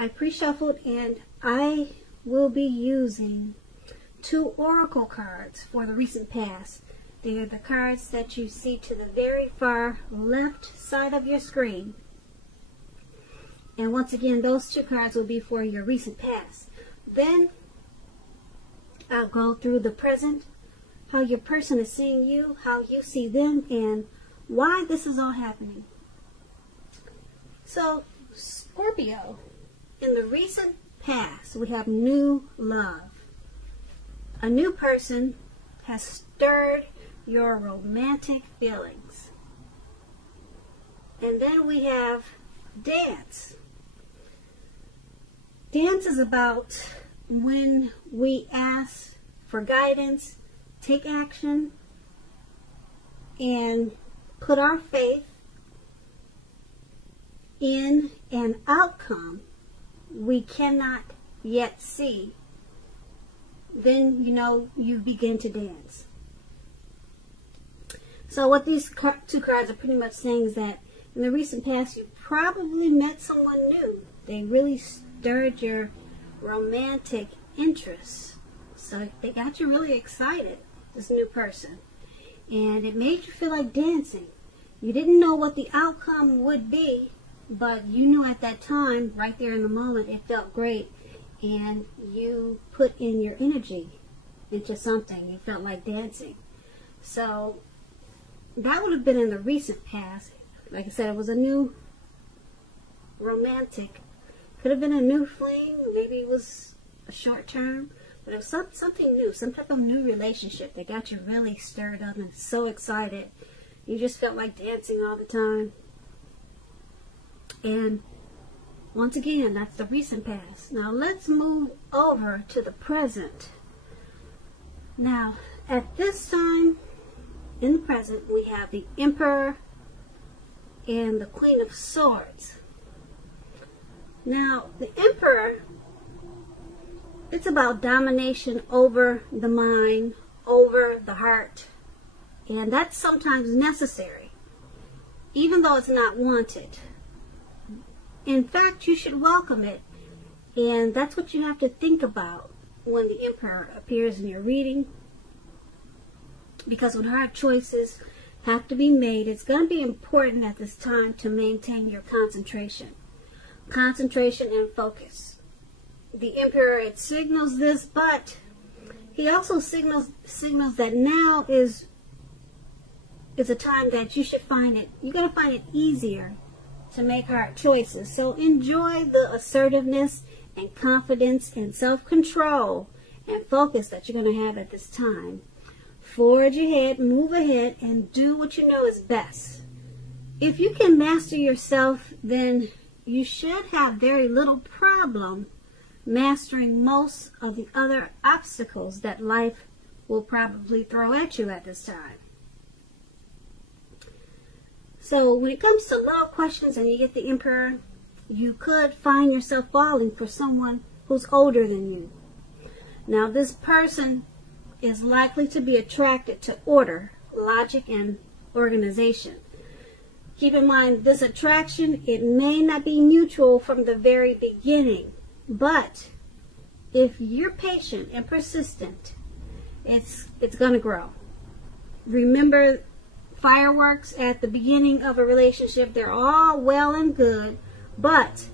I pre-shuffled, and I will be using 2 oracle cards for the recent past. They're the cards that you see to the very far left side of your screen. And once again, those 2 cards will be for your recent past. Then I'll go through the present, how your person is seeing you, how you see them, and why this is all happening. So, Scorpio, in the recent past, we have new love. A new person has stirred your romantic feelings. And then we have dance. Dance is about when we ask for guidance, take action, and put our faith in an outcome we cannot yet see. Then, you know, you begin to dance. So what these 2 cards are pretty much saying is that in the recent past, you probably met someone new. They really stirred your romantic interest. So they got you really excited, this new person. And it made you feel like dancing. You didn't know what the outcome would be, but you knew at that time, right there in the moment, it felt great. And you put in your energy into something. You felt like dancing. So that would have been in the recent past. Like I said, it was a new romantic. Could have been a new fling. Maybe it was a short term. But it was something new. Some type of new relationship that got you really stirred up and so excited. You just felt like dancing all the time. And once again, that's the recent past. Now let's move over to the present. Now, at this time, in the present, we have the Emperor and the Queen of Swords. Now, the Emperor, it's about domination over the mind, over the heart. And that's sometimes necessary, even though it's not wanted. In fact, you should welcome it. And that's what you have to think about when the Emperor appears in your reading. Because when hard choices have to be made, it's going to be important at this time to maintain your concentration. Concentration and focus. The Emperor, it signals this, but he also signals that now is a time that you should find it, you're going to find it easier to make hard choices. So enjoy the assertiveness and confidence and self-control and focus that you're going to have at this time. Forge ahead, move ahead, and do what you know is best. If you can master yourself, then you should have very little problem mastering most of the other obstacles that life will probably throw at you at this time. So when it comes to love questions and you get the Emperor, you could find yourself falling for someone who's older than you. Now this person is likely to be attracted to order, logic, and organization. Keep in mind, this attraction, it may not be mutual from the very beginning, but if you're patient and persistent, it's going to grow. Remember, fireworks at the beginning of a relationship, they're all well and good, but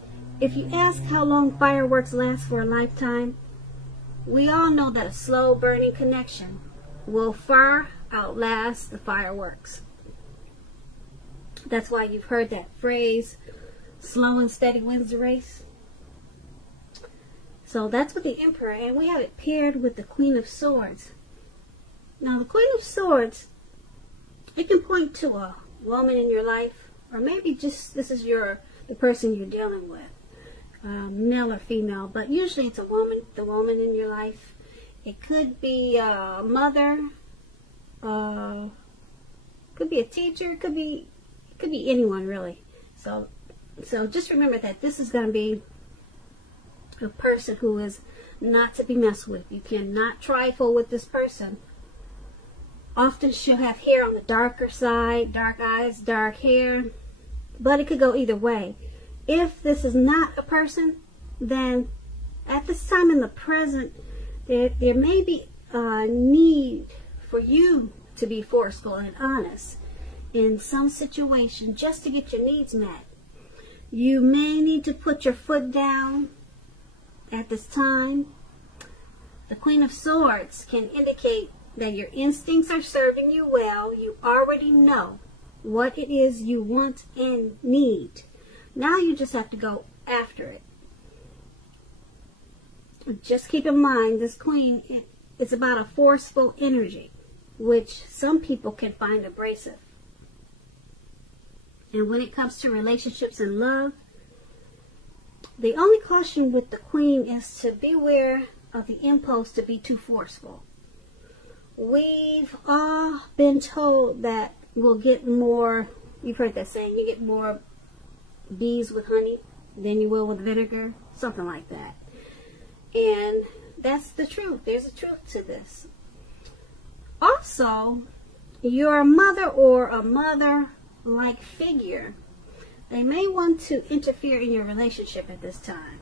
if you ask how long fireworks last for a lifetime, we all know that a slow burning connection will far outlast the fireworks. That's why you've heard that phrase, slow and steady wins the race. So that's with the Emperor, and we have it paired with the Queen of Swords. Now the Queen of Swords, it can point to a woman in your life, or maybe just this is the person you're dealing with. Male or female, but usually it's a woman, the woman in your life. It could be a mother, could be a teacher, it could be anyone really. So just remember that this is going to be a person who is not to be messed with. You cannot trifle with this person. Often she'll have hair on the darker side, dark eyes, dark hair, but it could go either way. If this is not a person, then at this time in the present, there may be a need for you to be forceful and honest in some situation just to get your needs met. You may need to put your foot down at this time. The Queen of Swords can indicate that your instincts are serving you well. You already know what it is you want and need. Now you just have to go after it. Just keep in mind, this Queen, it's about a forceful energy, which some people can find abrasive. And when it comes to relationships and love, the only caution with the Queen is to beware of the impulse to be too forceful. We've all been told that we'll get more, you've heard that saying, you get more bees with honey than you will with vinegar, something like that. And that's the truth. There's a truth to this. Also, your mother or a mother-like figure, they may want to interfere in your relationship at this time,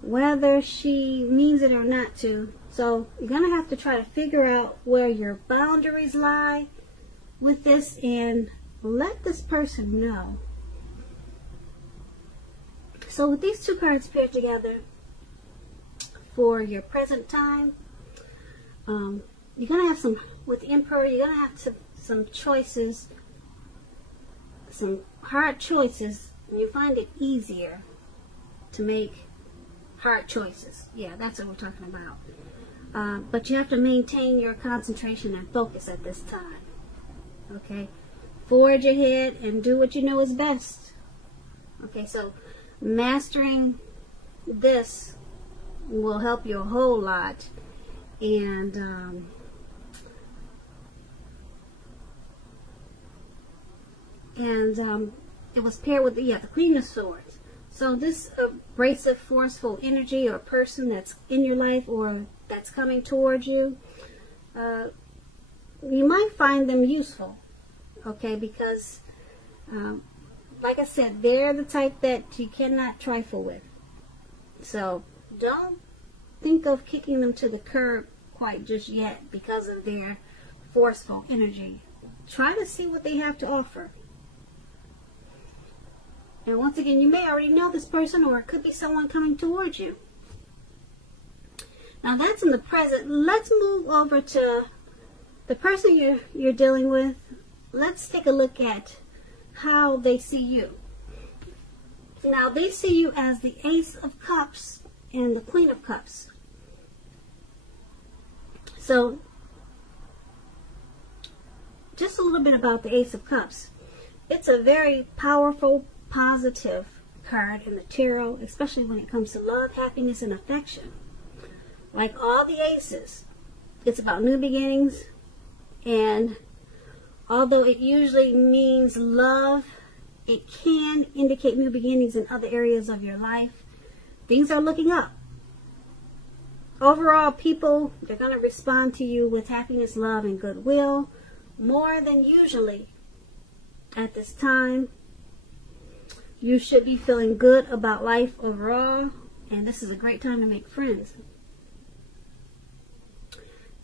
whether she means it or not to. So you're going to have to try to figure out where your boundaries lie with this and let this person know. So with these two cards paired together for your present time, you're going to have some, with the Emperor, you're going to have some choices, some hard choices, and you find it easier to make hard choices. Yeah, that's what we're talking about. But you have to maintain your concentration and focus at this time. Okay? Forge ahead and do what you know is best. Okay, so mastering this will help you a whole lot. And it was paired with the Queen of Swords. So this abrasive, forceful energy or person that's in your life or that's coming towards you, you might find them useful, okay? Because, like I said, they're the type that you cannot trifle with. So don't think of kicking them to the curb quite just yet because of their forceful energy. Try to see what they have to offer. And once again, you may already know this person, or it could be someone coming towards you. Now that's in the present. Let's move over to the person you're dealing with. Let's take a look at how they see you. Now they see you as the Ace of Cups and the Queen of Cups. So just a little bit about the Ace of Cups. It's a very powerful, positive card in the tarot, especially when it comes to love, happiness, and affection. Like all the aces, it's about new beginnings, and although it usually means love, it can indicate new beginnings in other areas of your life. Things are looking up. Overall, people, they're going to respond to you with happiness, love, and goodwill more than usually at this time. You should be feeling good about life overall, and this is a great time to make friends.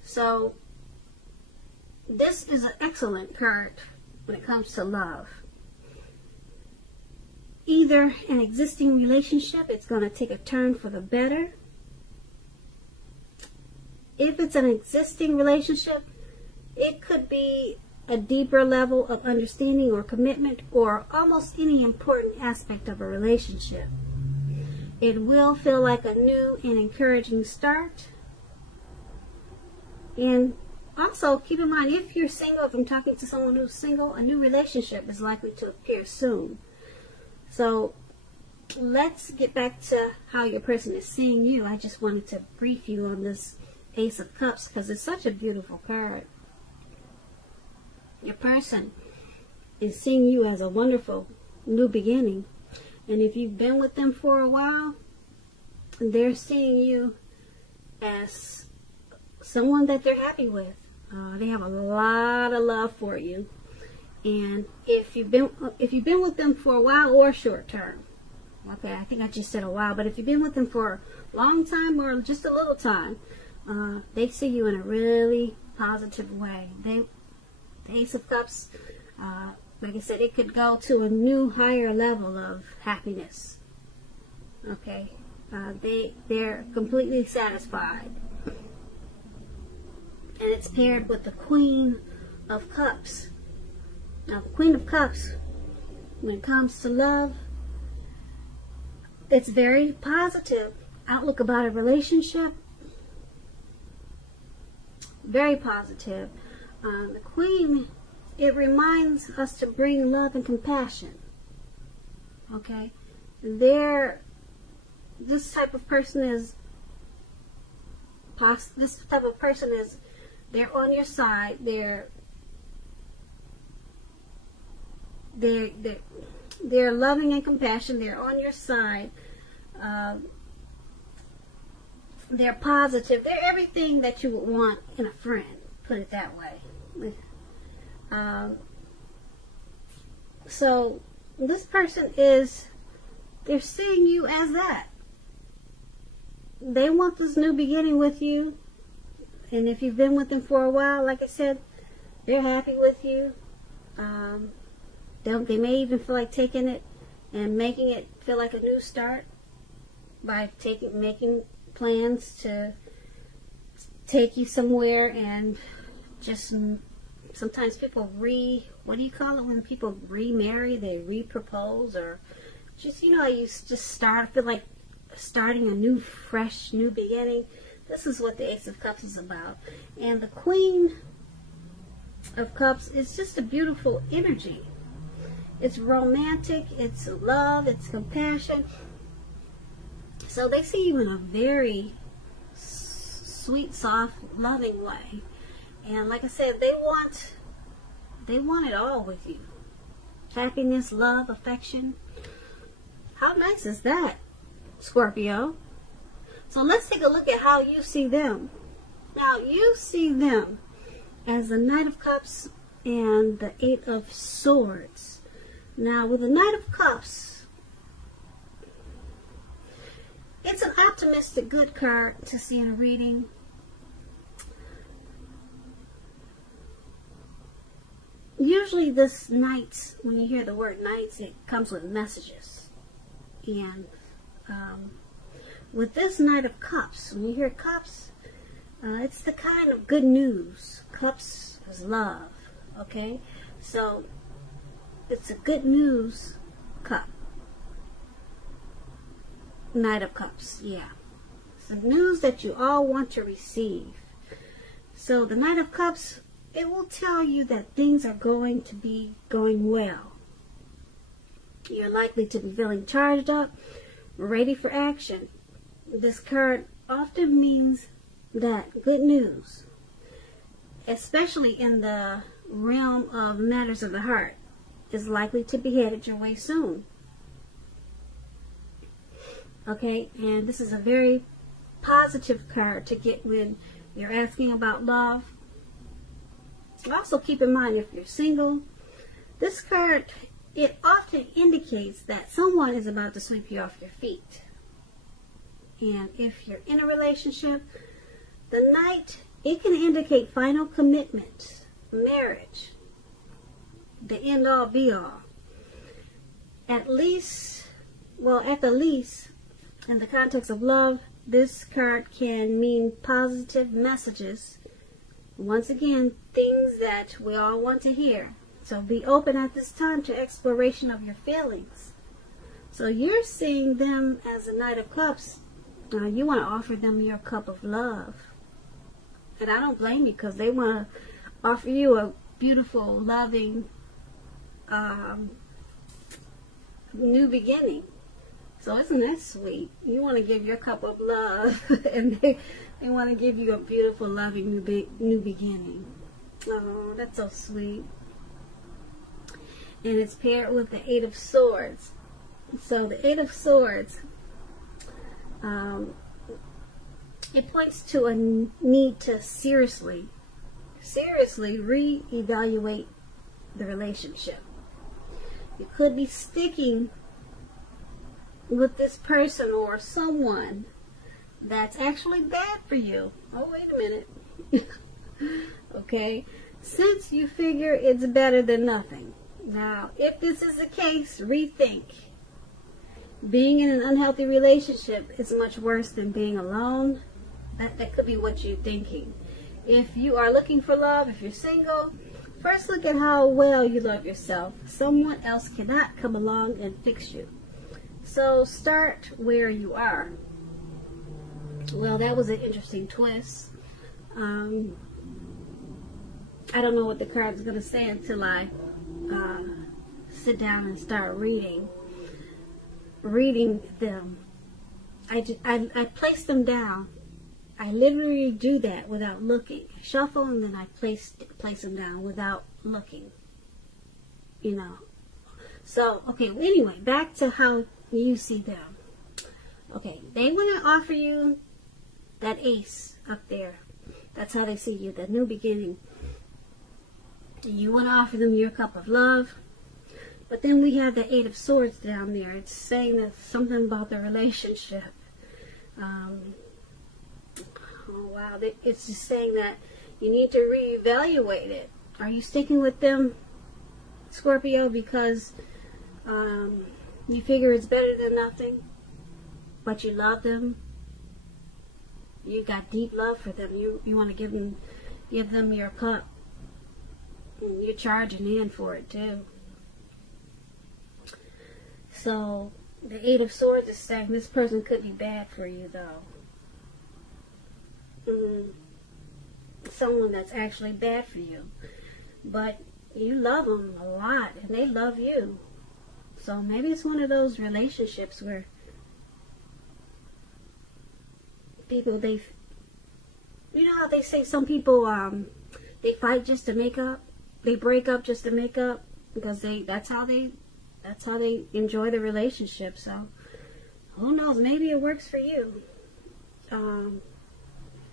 So this is an excellent card when it comes to love. Either an existing relationship, it's going to take a turn for the better. If it's an existing relationship, it could be a deeper level of understanding or commitment, or almost any important aspect of a relationship. It will feel like a new and encouraging start. And also keep in mind, if you're single, if I'm talking to someone who's single, a new relationship is likely to appear soon. So let's get back to how your person is seeing you. I just wanted to brief you on this Ace of Cups because it's such a beautiful card. Your person is seeing you as a wonderful new beginning. And if you've been with them for a while, they're seeing you as someone that they're happy with. They have a lot of love for you. And if you've been with them for a while or short term, Okay, I think I just said a while, but if you've been with them for a long time or just a little time, they see you in a really positive way. The Ace of Cups, like I said, it could go to a new, higher level of happiness. Okay, they're completely satisfied. And it's paired with the Queen of Cups. Now, the Queen of Cups, when it comes to love, it's very positive outlook about a relationship. Very positive. The Queen, it reminds us to bring love and compassion. Okay? This type of person is they're on your side. They're loving and compassion. They're on your side. They're positive. They're everything that you would want in a friend. Put it that way. So this person they're seeing you as that. They want this new beginning with you. And if you've been with them for a while, like I said, they're happy with you. They may even feel like taking it and making it feel like a new start by making plans to take you somewhere, and just sometimes people what do you call it when people remarry? They repropose, or just, you know, you just feel like starting a new, fresh, new beginning. This is what the Ace of Cups is about. And the Queen of Cups is just a beautiful energy. It's romantic, it's love, it's compassion. So they see you in a very sweet, soft, loving way. And like I said, they want it all with you. Happiness, love, affection. How nice is that, Scorpio? So let's take a look at how you see them. Now, you see them as the Knight of Cups and the Eight of Swords. Now, with the Knight of Cups, it's an optimistic, good card to see in a reading. Usually this Knights, when you hear the word Knights, it comes with messages. And with this Knight of Cups, when you hear Cups, it's the kind of good news. Cups is love, okay? So it's a good news cup. Knight of Cups, yeah. It's the news that you all want to receive. So the Knight of Cups, it will tell you that things are going to be going well. You're likely to be feeling charged up, ready for action. This card often means that good news, especially in the realm of matters of the heart, is likely to be headed your way soon. Okay, and this is a very positive card to get when you're asking about love. Also keep in mind, if you're single, this card, it often indicates that someone is about to sweep you off your feet. And if you're in a relationship, the Knight, it can indicate final commitment, marriage, the end all be all. At the least, in the context of love, this card can mean positive messages. Once again, things that we all want to hear. So be open at this time to exploration of your feelings. So you're seeing them as a Knight of Cups. You want to offer them your cup of love. And I don't blame you, because they want to offer you a beautiful, loving, new beginning. So isn't that sweet? You want to give your cup of love, and they want to give you a beautiful, loving new beginning. Oh, that's so sweet. And it's paired with the Eight of Swords. So the Eight of Swords, it points to a need to seriously reevaluate the relationship. You could be sticking with this person or someone that's actually bad for you. Oh, wait a minute. Okay, since you figure it's better than nothing. Now, if this is the case, rethink. Being in an unhealthy relationship is much worse than being alone. That could be what you're thinking. If you are looking for love, if you're single, first look at how well you love yourself. Someone else cannot come along and fix you. So start where you are. Well, that was an interesting twist. I don't know what the card's going to say until I sit down and start reading them. I place them down. I literally do that without looking. I shuffle and then I place them down without looking. You know. So, okay, anyway, back to how you see them. Okay, they want to offer you that ace up there. That's how they see you, the new beginning. You want to offer them your cup of love. But then we have the Eight of Swords down there. It's saying that something about the relationship. Oh, wow. It's just saying that you need to reevaluate it. Are you sticking with them, Scorpio, because you figure it's better than nothing, but you love them? You got deep love for them. You want to give them your cup. And you're charging in for it too. So the Eight of Swords is saying this person could be bad for you, though. Someone that's actually bad for you, but you love them a lot and they love you. So maybe it's one of those relationships where people, you know how they say some people they fight just to make up, they break up just to make up, because that's how they enjoy the relationship. So who knows, maybe it works for you.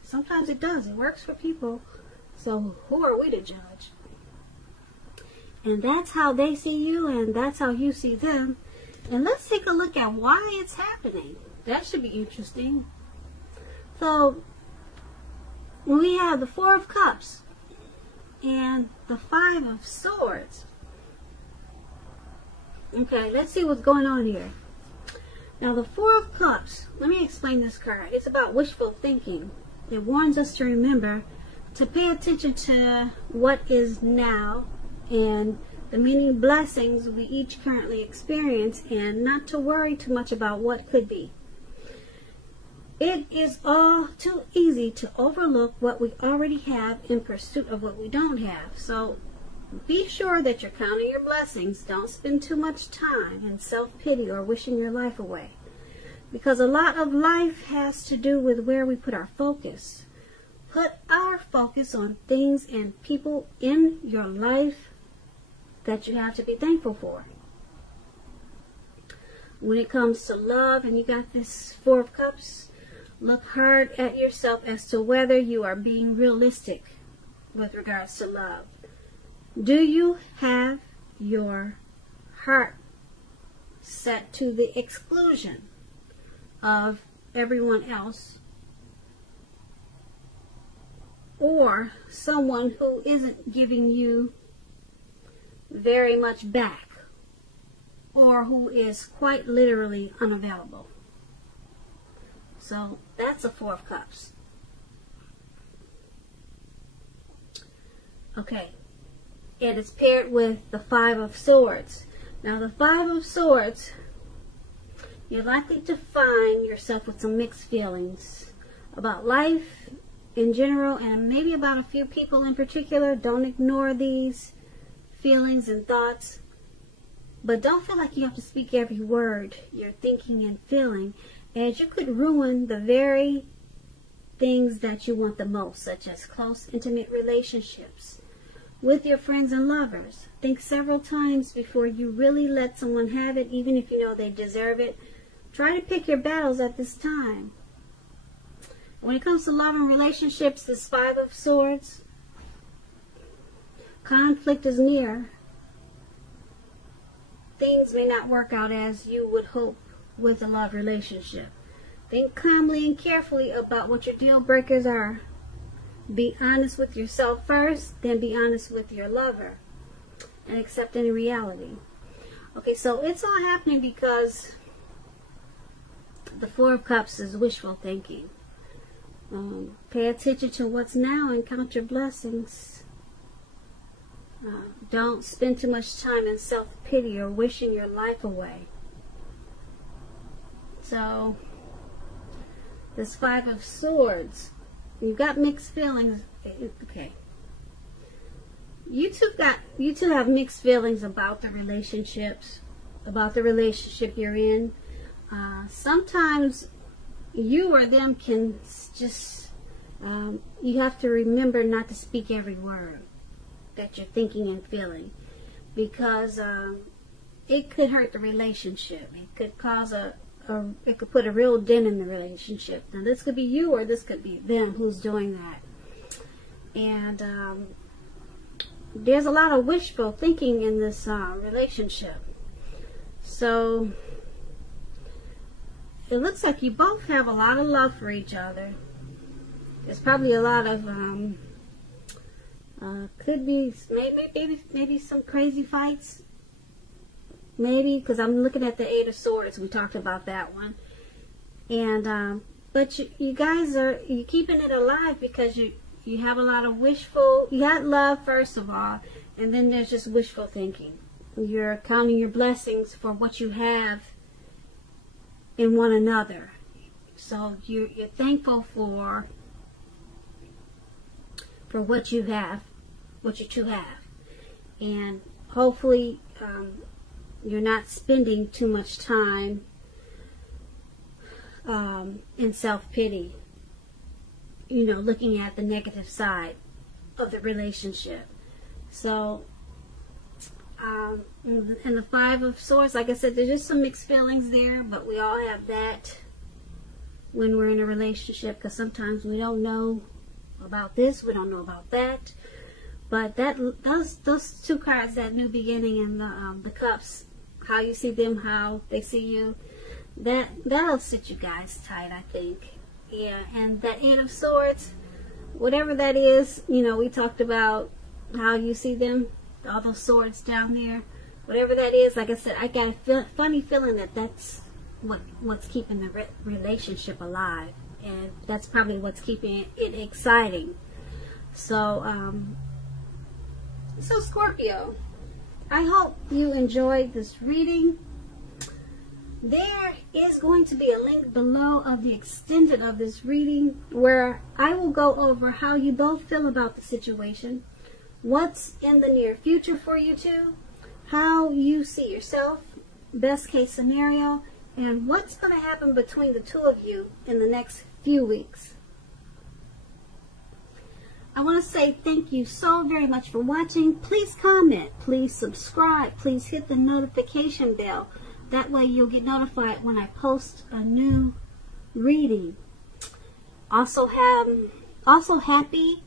Sometimes it does. It works for people. So who are we to judge? And that's how they see you, and that's how you see them. And let's take a look at why it's happening. That should be interesting. So we have the Four of Cups and the Five of Swords. Okay, let's see what's going on here. Now the Four of Cups, let me explain this card. It's about wishful thinking. It warns us to remember to pay attention to what is now and the many blessings we each currently experience, and not to worry too much about what could be. It is all too easy to overlook what we already have in pursuit of what we don't have. So be sure that you're counting your blessings. Don't spend too much time in self-pity or wishing your life away, because a lot of life has to do with where we put our focus. Put our focus on things and people in your life that you have to be thankful for. When it comes to love, and you got this Four of Cups, look hard at yourself as to whether you are being realistic with regards to love. Do you have your heart set to the exclusion of everyone else, or someone who isn't giving you very much back, or who is quite literally unavailable? So that's a Four of Cups. Okay, it is paired with the Five of Swords. Now the Five of Swords, you're likely to find yourself with some mixed feelings about life in general, and maybe about a few people in particular. Don't ignore these feelings and thoughts, but don't feel like you have to speak every word you're thinking and feeling, as you could ruin the very things that you want the most, such as close, intimate relationships with your friends and lovers. Think several times before you really let someone have it, even if you know they deserve it. Try to pick your battles at this time. When it comes to love and relationships, this Five of Swords, conflict is near. Things may not work out as you would hope with a love relationship. Think calmly and carefully about what your deal breakers are. Be honest with yourself first, then be honest with your lover, and accept any reality. Okay, so it's all happening because the Four of Cups is wishful thinking. Pay attention to what's now and count your blessings. Don't spend too much time in self-pity or wishing your life away. So, this Five of Swords, you've got mixed feelings. Okay. You two have mixed feelings about the relationships, about the relationship you're in. Sometimes you or them can just, you have to remember not to speak every word that you're thinking and feeling, because it could hurt the relationship. It could cause it could put a real dent in the relationship. Now this could be you or this could be them who's doing that. And there's a lot of wishful thinking in this relationship. So it looks like you both have a lot of love for each other. There's probably a lot of could be maybe some crazy fights. Maybe, because I'm looking at the Eight of Swords. We talked about that one. And but you guys are keeping it alive because you have a lot of wishful. You got love first of all, and then there's just wishful thinking. You're counting your blessings for what you have in one another. So you're thankful for what you have, what you two have, and hopefully you're not spending too much time in self-pity, you know, looking at the negative side of the relationship. So and the Five of Swords, like I said, there's just some mixed feelings there, but we all have that when we're in a relationship, because sometimes we don't know about this, we don't know about that. But those two cards, that new beginning and the cups, how you see them, how they see you, that'll sit you guys tight, I think. Yeah, and that Eight of Swords, whatever that is, you know, we talked about how you see them, all those swords down there, whatever that is. Like I said, I got a funny feeling that that's what's keeping the relationship alive, and that's probably what's keeping it exciting. So so Scorpio, I hope you enjoyed this reading. There is going to be a link below of the extended of this reading where I will go over how you both feel about the situation, what's in the near future for you two, how you see yourself, best case scenario, and what's going to happen between the two of you in the next few weeks. I want to say thank you so very much for watching. Please comment, please subscribe, please hit the notification bell. That way you'll get notified when I post a new reading. Also happy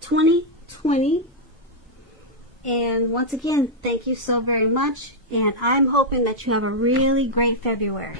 2020. And once again, thank you so very much. And I'm hoping that you have a really great February.